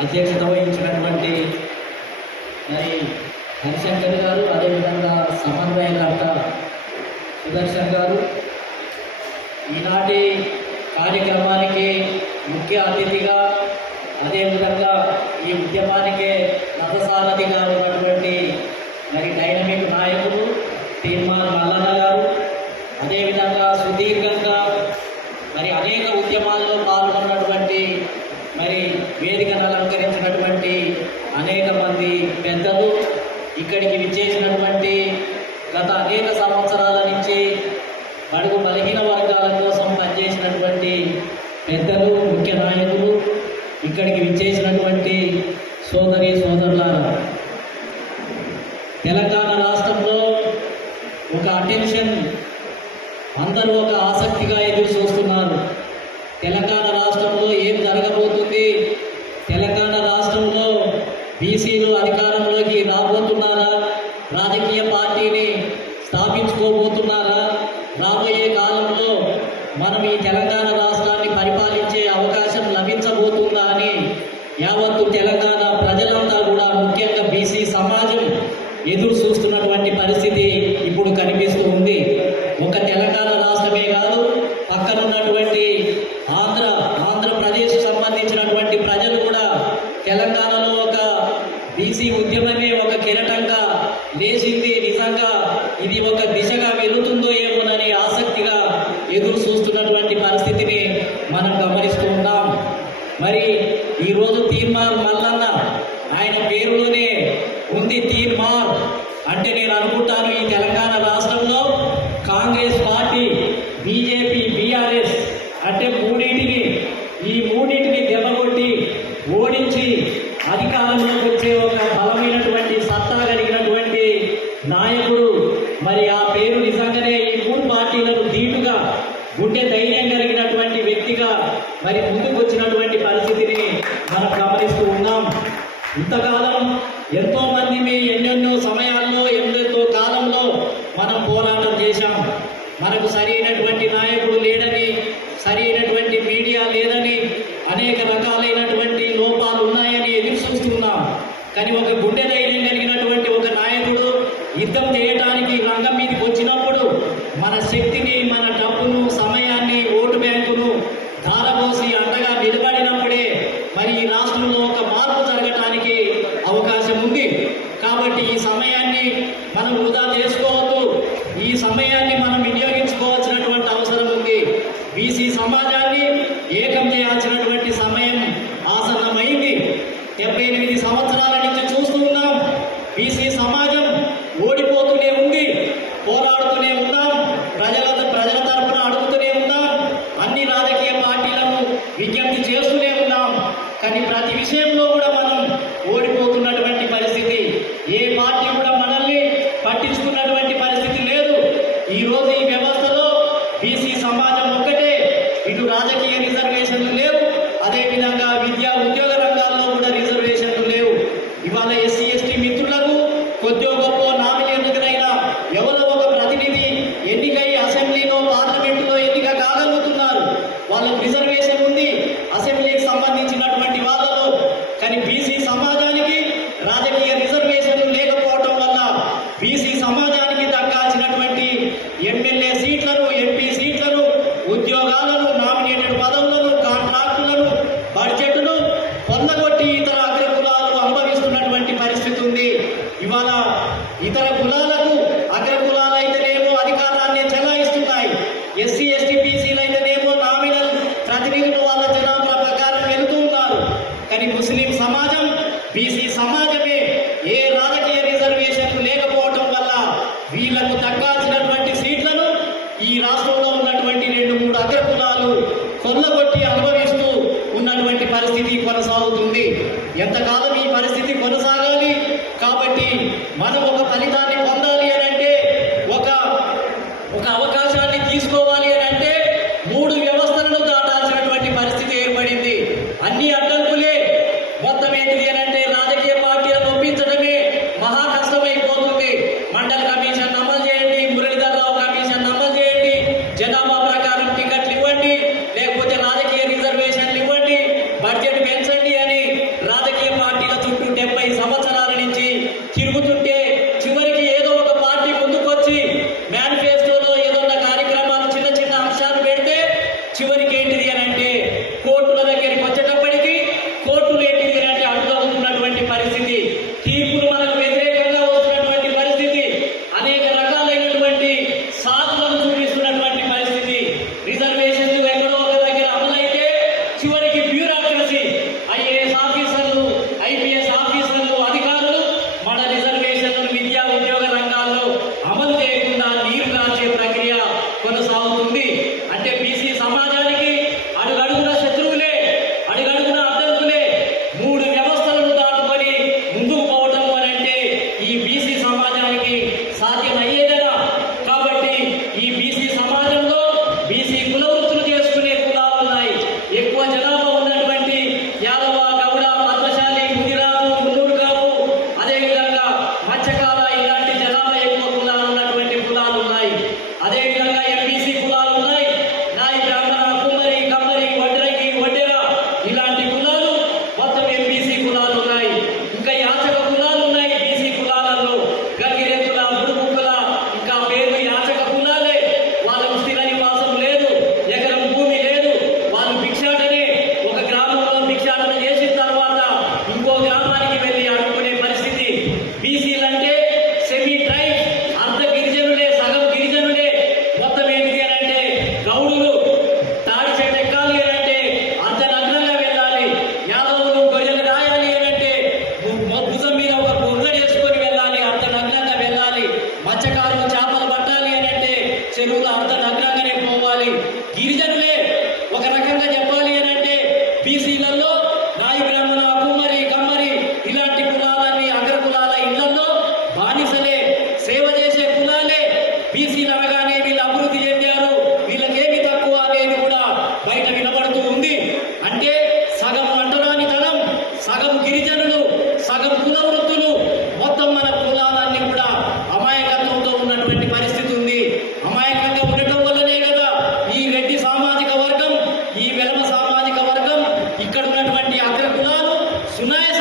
అధ్యక్షత వహించినటువంటి మరి హరిశంకర్ గారు అదేవిధంగా సమన్వయకర్త సుదర్శన్ గారు. ఈనాటి కార్యక్రమానికి ముఖ్య అతిథిగా అదేవిధంగా ఈ ఉద్యమానికి రథసారథిగా ఉన్నటువంటి మరి డైనమిక్ నాయకులు తీర్మాన్ మల్లన్న గారు. అదేవిధంగా సుదీర్ఘంగా మరి అనేక ఉద్యమాల్లో పాల్గొన్నటువంటి మరి వేదికను అలంకరించినటువంటి అనేక మంది పెద్దలు ఇక్కడికి విచ్చేసినటువంటి గత అనేక సంవత్సరాల నుంచి బడుగు బలహీన వర్గాల కోసం పనిచేసినటువంటి పెద్దలు ముఖ్య నాయకులు ఇక్కడికి విచ్చేసినటువంటి సోదరి సోదరులారా తెలంగాణ రాష్ట్రంలో ఒక అటెన్షన్ అందరూ ఒక ఆసక్తిగా ఎదురు చూస్తున్నారు తెలంగాణ రాష్ట్రంలో ఏం జరగబోతుంది తెలంగాణ రాష్ట్రంలో బీసీలు అధికారంలోకి రాబోతున్నారా రాజకీయ పార్టీని స్థాపించుకోబోతున్నారా రాబోయే కాలంలో మనం ఈ తెలంగాణ రాష్ట్రాన్ని పరిపాలించే అవకాశం లభించబోతుందా అని యావత్తు తెలంగాణ ప్రజలంతా కూడా ముఖ్యంగా బీసీ సమాజం ఎదురు చూస్తున్నటువంటి పరిస్థితి ఇప్పుడు కనిపిస్తూ ఉంది. ఒక తెలంగాణ రాష్ట్రమే కాదు పక్కనున్నటువంటి ఆంధ్ర బీజేపీ బీఆర్ఎస్ అంటే మూడింటిని ఈ మూడింటిని దెబ్బకొట్టి ఓడించి అధికారంలోకి వచ్చే ఒక బలమైనటువంటి సత్తా కలిగినటువంటి నాయకుడు. మరి ఆ పేరు నిజంగానే ఈ మూడు పార్టీలకు ధీటుగా గుండె ధైర్యం మనకు సరైనటువంటి నాయకుడు లేడని సరైనటువంటి మీడియా లేదని అనేక రకాలైనటువంటి లోపాలు ఉన్నాయని ఎదురు చూస్తున్నాం. కానీ ఒక గుండె ధైర్యం కలిగినటువంటి ఒక నాయకుడు యుద్ధం చేయడానికి రంగం మీదకి వచ్చినప్పుడు మన శక్తిని మన డబ్బును సమయాన్ని ఓటు బ్యాంకును ధారపోసి అండగా నిలబడినప్పుడే మరి ఈ రాష్ట్రంలో ఒక మార్పు జరగటానికి అవకాశం ఉంది. కాబట్టి ఈ సమయాన్ని మనం వృధా చేసుకోవద్దు. ఈ సమయాన్ని ఈ రోజు ఈ వ్యవస్థలో బీసీ సమాజం ఒక్కటే. ఇటు రాజకీయ రిజర్వేషన్లు లేవు. అదేవిధంగా విద్యా ఉద్యోగ రంగాల్లో కూడా రిజర్వేషన్లు లేవు. ఇవాళ ఎస్సీ ఎస్టీ మిత్రులకు కొద్దిగా గొప్ప నామినీ ఎన్నికైనా ఎవరో ఒక ప్రతినిధి ఎన్నికై అసెంబ్లీలో పార్లమెంటులో ఎన్నిక కాగలుగుతున్నారు. వాళ్ళకు రిజర్వేషన్ ఉంది. అసెంబ్లీకి సంబంధించినటువంటి వాళ్ళలో. కానీ బీసీ సమాజానికి రాజకీయ రిజర్వేషన్లు లేకపోవటం వల్ల బీసీ సమాజానికి దక్కాల్సినటువంటి ఎమ్మెల్యే సీట్లను ఎంపీ సీట్లను ఉద్యోగాలను నామినేటెడ్ పదవులను కాంట్రాక్టులను బడ్జెట్ను పొందగొట్టి ఇతర అగ్రకులాలు అనుభవిస్తున్నటువంటి పరిస్థితి ఉంది. ఇవాళ ఇతర కులాలకు అగ్రకులాలు అయితేనేమో అధికారాన్ని చెలాయిస్తున్నాయి. ఎస్సీ ఎస్టీ బీసీలు అయితేనేమో నామినల్ ప్రతినిధులు వాళ్ళ జనాభా ప్రకారం వెళుతూ ఉన్నారు. కానీ ముస్లిం సమాజం బీసీ సమాజమే ఏ రాజకీయ రిజర్వేషన్లు లేకపోవటం వల్ల వీళ్ళకు ఈ రాష్ట్రంలో ఉన్నటువంటి రెండు మూడు అగ్రకులాలు కొల్లగొట్టి అనుభవిస్తూ ఉన్నటువంటి పరిస్థితి కొనసాగుతుంది. ఎంతకాలం ఈ పరిస్థితి కొనసాగాలి? కాబట్టి మనం ఒక ఫలితాన్ని బీసీలలో నాయి ఇక్కడ ఉన్నటువంటి అగ్ర సునాయ